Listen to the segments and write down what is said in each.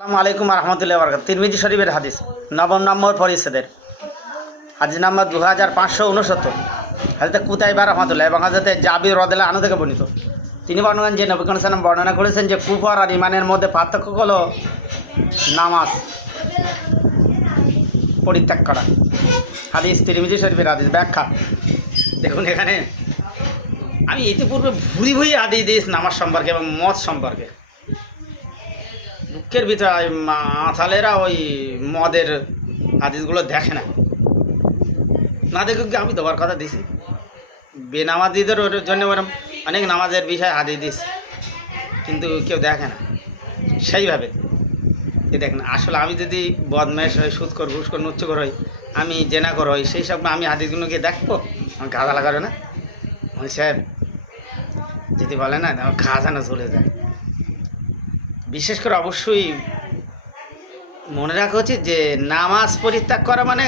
আসসালামু আলাইকুম রহমতুল্লাহ বরকাত তিরমিজি শরীফের হাদিস, নবম নম্বর পরিষদের হাদিস নম্বর দু হাজার পাঁচশো উনসত্তর। হাজরতে কুতাইবা রহমতুল্লাহ এবং হাজরতে জাবির রদেলা আনু থেকে বর্ণিত। তিনি বর্ণনা যে নবীন সালাম বর্ণনা করেছেন যে কুফর আর ইমানের মধ্যে পার্থক্য হলো নামাজ পরিত্যাগ করা। হাদিস তিরমিজি শরীফের হাদিস ব্যাখ্যা। দেখুন এখানে, আমি ইতিপূর্বে ভুরি ভুরি আদি দিয়েছি নামাজ সম্পর্কে এবং মত সম্পর্কে। বুকের ভিতরে মাথালেরা ওই মদের হাদিসগুলো দেখে না। না দেখুক কি আমি দেওয়ার কথা দিছি? বেনামাজিদের ওর জন্য ওরম অনেক নামাজের বিষয়ে হাদিস দিছি, কিন্তু কেউ দেখে না। সেইভাবে। এ দেখ না আসলে আমি যদি বদমেশ হই, সুদ কর, ঘুষ কর কর হই, আমি জেনা কর হই, সেই সব আমি হাদিসগুলোকে দেখব? আমার গাদা লাগাবে না? সাহেব যদি বলে না আমার খাজানা চলে যায়। বিশেষ করে অবশ্যই মনে রাখা উচিত যে নামাজ পরিত্যাগ করা মানে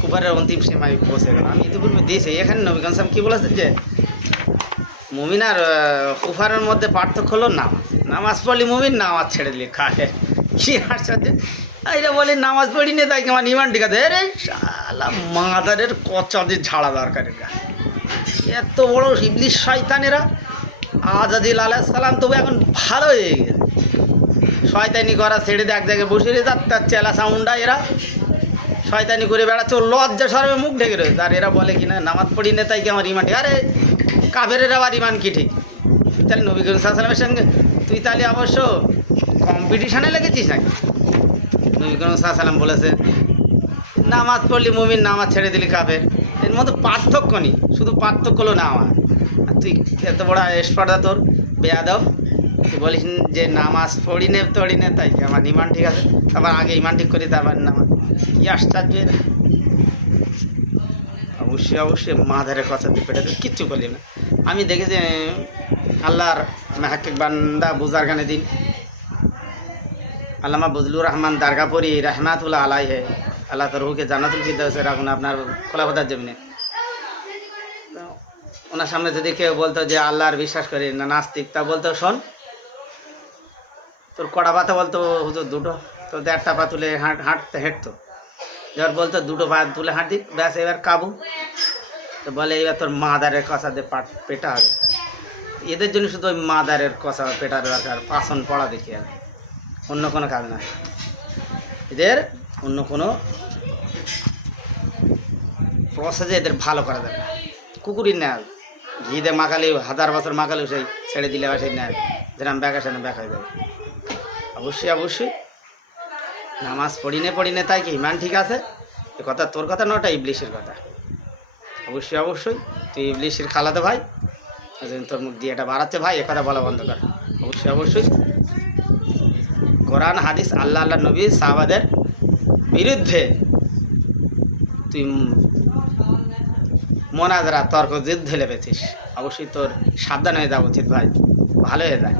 কুপারের অন্তিম সীমায় পৌঁছে গেল। আমি ইতিপূর্বে দিয়েছি। এখানে নবীগঞ্জ কী বলেছেন যে মুমিন আর আহ, কুফারের মধ্যে পার্থক্য হলো নামাজ। নামাজ পড়লি মুমিন নামাজ ছেড়ে দিলি খাকে কি আশ্চর্য। এইটা বলি নামাজ পড়ি নে তাই আমার ইমান ঠিক আছে রে শালা মাদারের কচাদের ঝাড়া দরকার এটা এত বড় ইবলিশ শয়তানেরা। আলাহ সালাম তবু এখন ভালো হয়ে গেছে। শয়তানি করা ছেড়ে দিয়ে এক জায়গায় বসে রয়েছে, আর তার চেলা সাউন্ডা এরা শয়তানি করে বেড়াচ্ছে ও লজ্জা সরবে মুখ ঢেকে রয়েছে। আর এরা বলে কি না নামাজ পড়ি না, তাই কি আমার ইমান ঠিক আরে কাবেরের আবার ইমান কি ঠিক? তাহলে নবী করিম সাল্লামের সঙ্গে তুই তাহলে অবশ্য কম্পিটিশানে লেগেছিস নাকি? নবী করিম সাল্লাম বলেছে নামাজ পড়লি মুমিন, নামাজ ছেড়ে দিলি কাবের এর মধ্যে পার্থক্য নেই, শুধু পার্থক্য হলো নামাজ আর তুই এত বড় স্পর্ধা তোর? বেয়াদব। তুই বলিস যে নামাজ পড়ি নে তড়ি নে তাই আমার ইমান ঠিক আছে? আবার আগে ইমান ঠিক করি, তারপর নামাজ। কি আশ্চর্য অবশ্যই অবশ্যই মাধারের কথা তুই পেটে কিচ্ছু করলি না। আমি দেখেছি আল্লাহর মেহাক্কিক বান্দা বুজার গানে দিন। আল্লামা বজলুর রহমান দারগাপুরি আলাই হে আল্লাহ তোর হুকে জান্নাতুল ফিরদাউসে রাখুন আপনার খোলাফতার জমিনে। তো ওনার সামনে যদি কেউ বলতো যে আল্লাহর বিশ্বাস করি, না নাস্তিক, তা বলতো, শোন, তোর কড়া পাতা বলতো, হুজুর দুটো, তো দেড়টা পা তুলে হাঁট, হাঁটতে হেঁটতো। এবার বলতো, দুটো পা তুলে হাঁট ব্যাস, এবার কাবু। তো বলে, এবার তোর মাদারের কষা দিয়ে পাট পেটা হবে। এদের জন্য শুধু ওই মাদারের কষা পেটার দরকার পাশন পড়া দেখি আর অন্য কোনো কাজ না। এদের অন্য কোনো প্রসেসে এদের ভালো করা যাবে না কুকুরির নেয় ঘি মাখালি হাজার বছর মাখালি সেই ছেড়ে দিলে সেই নেয়। যেরকম আসে না, ব্যাগ হয়ে যাবে অবশ্যই অবশ্যই। নামাজ পড়িনে পড়িনে তাই কি? ইমান ঠিক আছে? এ কথা তোর কথা নটা ইবলিশের কথা। অবশ্যই অবশ্যই। তুই ইবলিশের খালাতে ভাই। তোর মুখ দিয়ে এটা বাড়াচ্ছে ভাই, এ কথা বলা বন্ধ কর। অবশ্যই অবশ্যই। কোরআন, হাদিস, আল্লাহ আল্লাহ নবী, সাহাবাদের বিরুদ্ধে তুই মোনাজরা তর্ক জিদ যুদ্ধে লেবেছিস অবশ্যই তোর সাবধান হয়ে যাওয়া উচিত ভাই। ভালো হয়ে যায়।